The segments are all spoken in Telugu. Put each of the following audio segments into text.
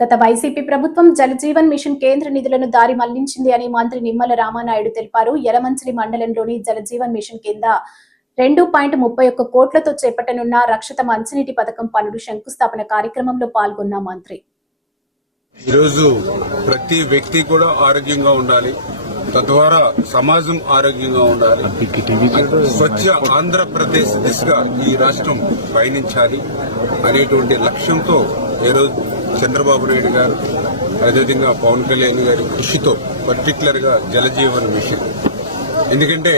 గత వైసీపీ ప్రభుత్వం జలజీవన్ మిషన్ కేంద్ర నిధులను దారి మళ్ళించింది అని మంత్రి నిమ్మల రామానాయుడు తెలిపారు. యలమంచిలి మండలంలోని జలజీవన్ మిషన్ కింద రెండు పాయింట్ ముప్పై ఒక్క కోట్లతో చేపట్టనున్న రక్షిత మంచినీటి పథకం పనులు శంకుస్థాపన కార్యక్రమంలో పాల్గొన్న మంత్రి. ఈరోజు ప్రతి వ్యక్తి కూడా ఆరోగ్యంగా ఉండాలి. తద్వారా సమాజం ఆరోగ్యంగా ఉండాలి. స్వచ్ఛ ఆంధ్రప్రదేశ్ దిశగా ఈ రాష్ట్రం పయనించాలి అనేటువంటి లక్ష్యంతో ఈరోజు చంద్రబాబు నాయుడు గారు అదేవిధంగా పవన్ కళ్యాణ్ గారి కృషితో పర్టికులర్గా జలజీవన్ మిషన్. ఎందుకంటే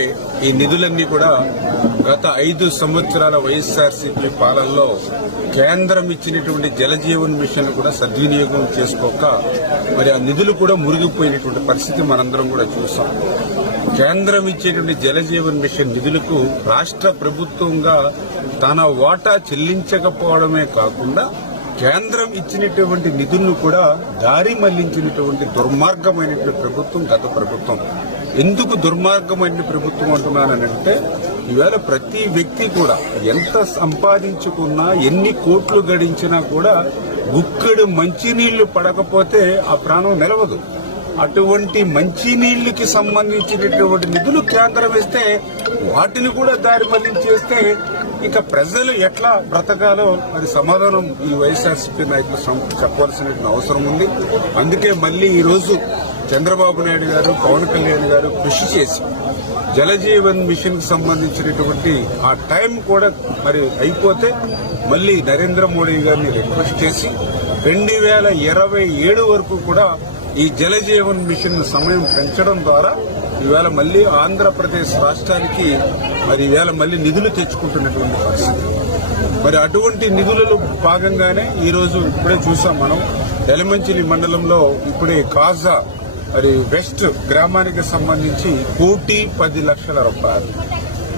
ఈ నిధులన్నీ కూడా గత ఐదు సంవత్సరాల వైఎస్ఆర్సీపీ పాలనలో కేంద్రం ఇచ్చినటువంటి జలజీవన్ మిషన్ కూడా సద్వినియోగం చేసుకోక మరి ఆ నిధులు కూడా మురిగిపోయినటువంటి పరిస్థితి మనందరం కూడా చూసాం. కేంద్రం ఇచ్చేటువంటి జలజీవన్ మిషన్ నిధులకు రాష్ట్ర ప్రభుత్వంగా తన వాటా చెల్లించకపోవడమే కాకుండా కేంద్రం ఇచ్చినటువంటి నిధులను కూడా దారి మళ్ళించినటువంటి దుర్మార్గమైనటువంటి ప్రభుత్వం గత ప్రభుత్వం. ఎందుకు దుర్మార్గమైన ప్రభుత్వం అంటున్నానంటే ఈవేళ ప్రతి వ్యక్తి కూడా ఎంత సంపాదించుకున్నా ఎన్ని కోట్లు గడించినా కూడా గుక్కడు మంచినీళ్ళు పడకపోతే ఆ ప్రాణం నిలవదు. అటువంటి మంచినీళ్ళకి సంబంధించినటువంటి నిధులు కేంద్రం ఇస్తే వాటిని కూడా దారి మళ్ళించేస్తే ఇక ప్రజలు ఎట్లా బ్రతకాలో అది సమాధానం ఈ వైఎస్ఆర్సీపీ నాయకులు సం- చెప్పవలసిన అవసరం ఉంది. అందుకే మళ్ళీ ఈరోజు చంద్రబాబు నాయుడు గారు పవన్ కళ్యాణ్ గారు కృషి చేసి జలజీవన్ మిషన్కి సంబంధించినటువంటి ఆ టైం కూడా మరి అయిపోతే మళ్ళీ నరేంద్ర మోడీ గారిని రిక్వెస్ట్ చేసి రెండు వేల ఇరవై ఏడు వరకు కూడా ఈ జలజీవన్ మిషన్ సమయం పెంచడం ద్వారా ఈవేళ మళ్ళీ ఆంధ్రప్రదేశ్ రాష్ట్రానికి మరి ఈవేళ మళ్ళీ నిధులు తెచ్చుకుంటున్నటువంటి పరిస్థితి. మరి అటువంటి నిధులలో భాగంగానే ఈరోజు ఇప్పుడే చూసాం మనం ఎలమంచిలి మండలంలో ఇప్పుడే కాజా మరి వెస్ట్ గ్రామానికి సంబంధించి కోటి పది లక్షల రూపాయలు.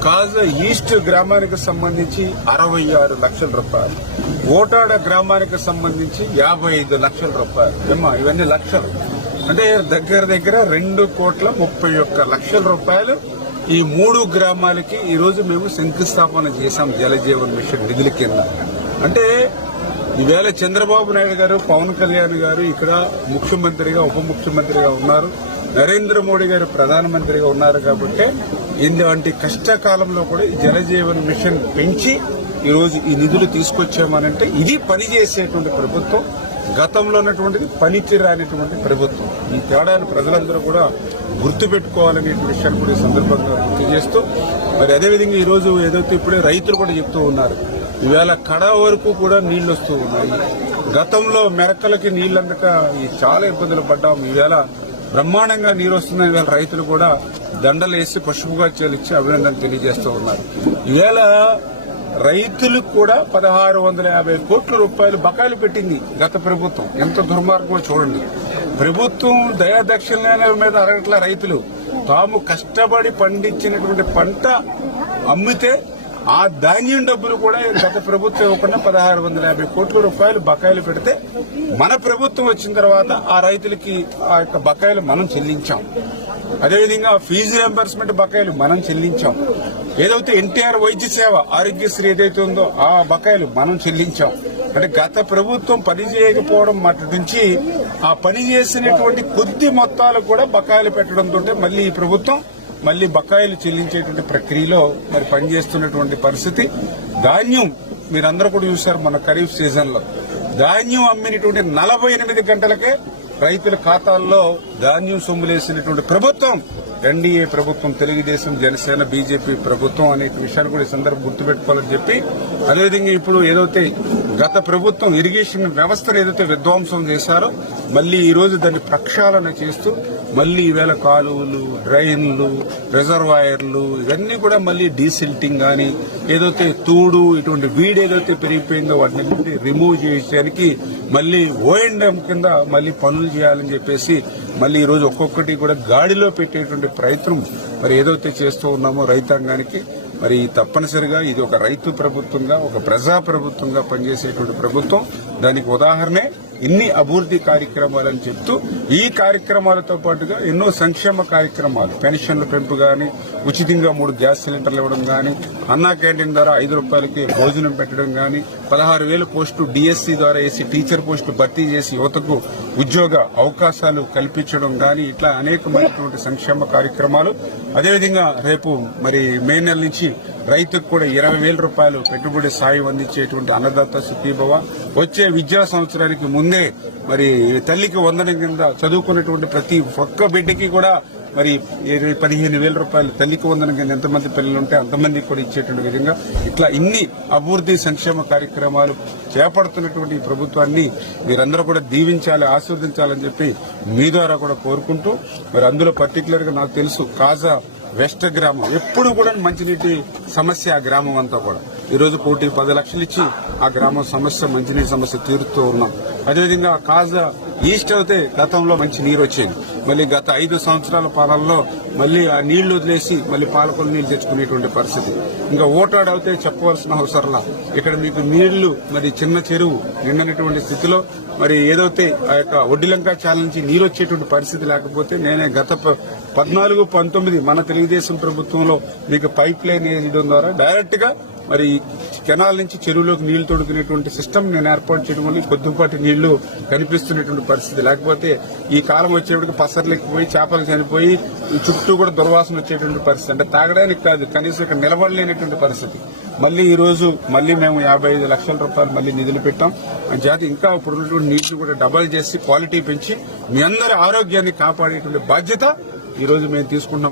కాజా ఈస్ట్ గ్రామానికి సంబంధించి అరవై ఆరు లక్షల రూపాయలు. ఓటాడ గ్రామానికి సంబంధించి యాభై ఐదు లక్షల రూపాయలు. ఏమా ఇవన్నీ లక్షలు. అంటే దగ్గర దగ్గర రెండు కోట్ల ముప్పై ఒక్క లక్షల రూపాయలు ఈ మూడు గ్రామాలకి ఈరోజు మేము శంకుస్థాపన చేశాం జలజీవన్ మిషన్ నిధుల కింద. అంటే ఈవేళ చంద్రబాబు నాయుడు గారు పవన్ కళ్యాణ్ గారు ఇక్కడ ముఖ్యమంత్రిగా ఉప ముఖ్యమంత్రిగా ఉన్నారు. నరేంద్ర మోడీ గారు ప్రధానమంత్రిగా ఉన్నారు కాబట్టి ఇలాంటి కష్టకాలంలో కూడా ఈ జలజీవన్ మిషన్ పెంచి ఈరోజు ఈ నిధులు తీసుకొచ్చామనంటే ఇది పనిచేసేటువంటి ప్రభుత్వం. గతంలో ఉన్నటువంటిది పనితీరు అనేటువంటి ప్రభుత్వం. ఈ తేడాను ప్రజలందరూ కూడా గుర్తుపెట్టుకోవాలనే విషయాన్ని కూడా ఈ సందర్భంగా గుర్తు చేస్తూ మరి అదేవిధంగా ఈరోజు ఏదైతే ఇప్పుడే రైతులు కూడా చెప్తూ ఉన్నారు ఈవేళ కడ వరకు కూడా నీళ్ళు వస్తూ ఉన్నాయి. గతంలో మెరకలకి నీళ్ళందక చాలా ఇబ్బందులు పడ్డాం. ఈవేళ బ్రహ్మాండంగా నీరు వస్తున్న ఈవేళ రైతులు కూడా దండలేసి పశువుగా చెల్లించి అభినందన తెలియజేస్తూ ఉన్నారు. ఈవేళ రైతులకు కూడా పదహారు వందల యాభై కోట్ల రూపాయలు బకాయిలు పెట్టింది గత ప్రభుత్వం. ఎంత దుర్మార్గమో చూడండి. ప్రభుత్వం దయాదక్షిణ మీద అరగట్ల రైతులు. తాము కష్టపడి పండించినటువంటి పంట అమ్మితే ఆ ధాన్యం డబ్బులు కూడా గత ప్రభుత్వం ఇవ్వకుండా పదహారు వందల యాభై కోట్ల రూపాయలు బకాయిలు పెడితే మన ప్రభుత్వం వచ్చిన తర్వాత ఆ రైతులకి ఆ యొక్క బకాయిలు మనం చెల్లించాం. అదేవిధంగా ఫీజు రియంబర్స్మెంట్ బకాయిలు మనం చెల్లించాం. ఏదైతే ఎన్టీఆర్ వైద్య సేవ ఆరోగ్యశ్రీ ఏదైతే ఉందో ఆ బకాయిలు మనం చెల్లించాం. అంటే గత ప్రభుత్వం పని చేయకపోవడం మటు నుంచి ఆ పని చేసినటువంటి కొద్ది మొత్తాలు కూడా బకాయిలు పెట్టడంతో మళ్ళీ ఈ ప్రభుత్వం మళ్ళీ బకాయిలు చెల్లించేటువంటి ప్రక్రియలో మరి పనిచేస్తున్నటువంటి పరిస్థితి. ధాన్యం మీరందరూ కూడా చూశారు మన ఖరీఫ్ సీజన్లో. ధాన్యం అమ్మినటువంటి నలభై ఎనిమిది గంటలకే రైతుల ఖాతాల్లో ధాన్యం సొమ్ములేసినటువంటి ప్రభుత్వం ఎన్డీఏ ప్రభుత్వం తెలుగుదేశం జనసేన బీజేపీ ప్రభుత్వం అనే విషయాన్ని కూడా ఈ సందర్భం గుర్తుపెట్టుకోవాలని చెప్పి అదేవిధంగా ఇప్పుడు ఏదైతే గత ప్రభుత్వం ఇరిగేషన్ వ్యవస్థను ఏదైతే విధ్వంసం చేశారో మళ్ళీ ఈ రోజు దాన్ని ప్రక్షాళన చేస్తూ మళ్ళీ ఈవేళ కాలువలు డ్రైన్లు రిజర్వాయర్లు ఇవన్నీ కూడా మళ్ళీ డీసిల్టింగ్ కానీ ఏదైతే తూడు ఇటువంటి వీడ్ ఏదైతే పెరిగిపోయిందో వాటిని రిమూవ్ చేయడానికి మళ్ళీ ఓఎండ్ఎం కింద మళ్ళీ పనులు చేయాలని చెప్పేసి మళ్ళీ ఈరోజు ఒక్కొక్కటి కూడా గాడిలో పెట్టేటువంటి ప్రయత్నం మరి ఏదైతే చేస్తూ ఉన్నామో రైతాంగానికి మరి తప్పనిసరిగా ఇది ఒక రైతు ప్రభుత్వంగా ఒక ప్రజా ప్రభుత్వంగా పనిచేసేటువంటి ప్రభుత్వం. దానికి ఉదాహరణే ఇన్ని అభివృద్ధి కార్యక్రమాలని చెప్తూ ఈ కార్యక్రమాలతో పాటుగా ఎన్నో సంక్షేమ కార్యక్రమాలు పెన్షన్ల పెంపు గాని ఉచితంగా మూడు గ్యాస్ సిలిండర్లు ఇవ్వడం గాని అన్నా క్యాంటీన్ ద్వారా ఐదు రూపాయలకి భోజనం పెట్టడం గాని పదహారు వేల పోస్టు డిఎస్సి ద్వారా వేసి టీచర్ పోస్టు భర్తీ చేసి యువతకు ఉద్యోగ అవకాశాలు కల్పించడం గాని ఇట్లా అనేకమైనటువంటి సంక్షేమ కార్యక్రమాలు. అదేవిధంగా రేపు మరి మే నెల నుంచి రైతుకు కూడా ఇరవై వేల రూపాయలు పెట్టుబడి సాయం అందించేటువంటి అన్నదాత సుఖీభవ. వచ్చే విద్యా సంవత్సరానికి ముందే మరి తల్లికి వందనం కింద చదువుకున్నటువంటి ప్రతి ఒక్క బిడ్డకి కూడా మరి ఇరవై పదిహేను వేల రూపాయలు తల్లికి వందనం కింద ఎంతమంది పిల్లలు ఉంటే అంతమందికి కూడా ఇచ్చేటువంటి విధంగా ఇట్లా ఇన్ని అభివృద్ధి సంక్షేమ కార్యక్రమాలు చేపడుతున్నటువంటి ప్రభుత్వాన్ని మీరందరూ కూడా దీవించాలి ఆస్వాదించాలని చెప్పి మీ ద్వారా కూడా కోరుకుంటూ మరి అందులో పర్టికులర్గా నాకు తెలుసు కాజా వెస్ట్ గ్రామం. ఎప్పుడు కూడా మంచినీటి సమస్య ఆ గ్రామం అంతా కూడా. ఈరోజు కోటి పది లక్షలు ఇచ్చి ఆ గ్రామం సమస్య మంచినీటి సమస్య తీరుతూ ఉన్నాం. అదేవిధంగా కాజా ఈస్ట్ అయితే గతంలో మంచి నీరు వచ్చేది. మళ్ళీ గత ఐదు సంవత్సరాల పాలనలో మళ్ళీ ఆ నీళ్ళు వదిలేసి మళ్ళీ పాలకొల నీళ్ళు తెచ్చుకునేటువంటి పరిస్థితి. ఇంకా ఓటాడు అయితే చెప్పవలసిన అవసరంలా. ఇక్కడ మీకు నీళ్ళు మరి చిన్న చెరువు నిండినటువంటి స్థితిలో మరి ఏదైతే ఆ యొక్క ఒడ్డిలంక ఛాలెంజ్ నీరు వచ్చేటువంటి పరిస్థితి లేకపోతే నేనే గత పద్నాలుగు పంతొమ్మిది మన తెలుగుదేశం ప్రభుత్వంలో మీకు పైప్ లైన్ వేయడం ద్వారా డైరెక్ట్గా మరి కెనాల్ నుంచి చెరువులోకి నీళ్ళు తొడుకునేటువంటి సిస్టమ్ నేను ఏర్పాటు చేయడం వల్ల కొద్దిపాటి నీళ్ళు కనిపిస్తున్నటువంటి పరిస్థితి. లేకపోతే ఈ కాలం వచ్చేప్పటికి పసర్లు ఎక్కిపోయి చేపలు చనిపోయి చుట్టూ కూడా దుర్వాసన వచ్చేటువంటి పరిస్థితి. అంటే తాగడానికి కాదు కనీసం ఇక్కడ నిలబడలేనటువంటి పరిస్థితి. మళ్ళీ ఈ రోజు మళ్ళీ మేము యాభై ఐదు లక్షల రూపాయలు మళ్ళీ నిధులు పెట్టాం. జాతి ఇంకా ఇప్పుడు నీటిని కూడా డబల్ చేసి క్వాలిటీ పెంచి మీ అందరి ఆరోగ్యాన్ని కాపాడేటువంటి బాధ్యత ఈరోజు మేము తీసుకుంటున్నాం.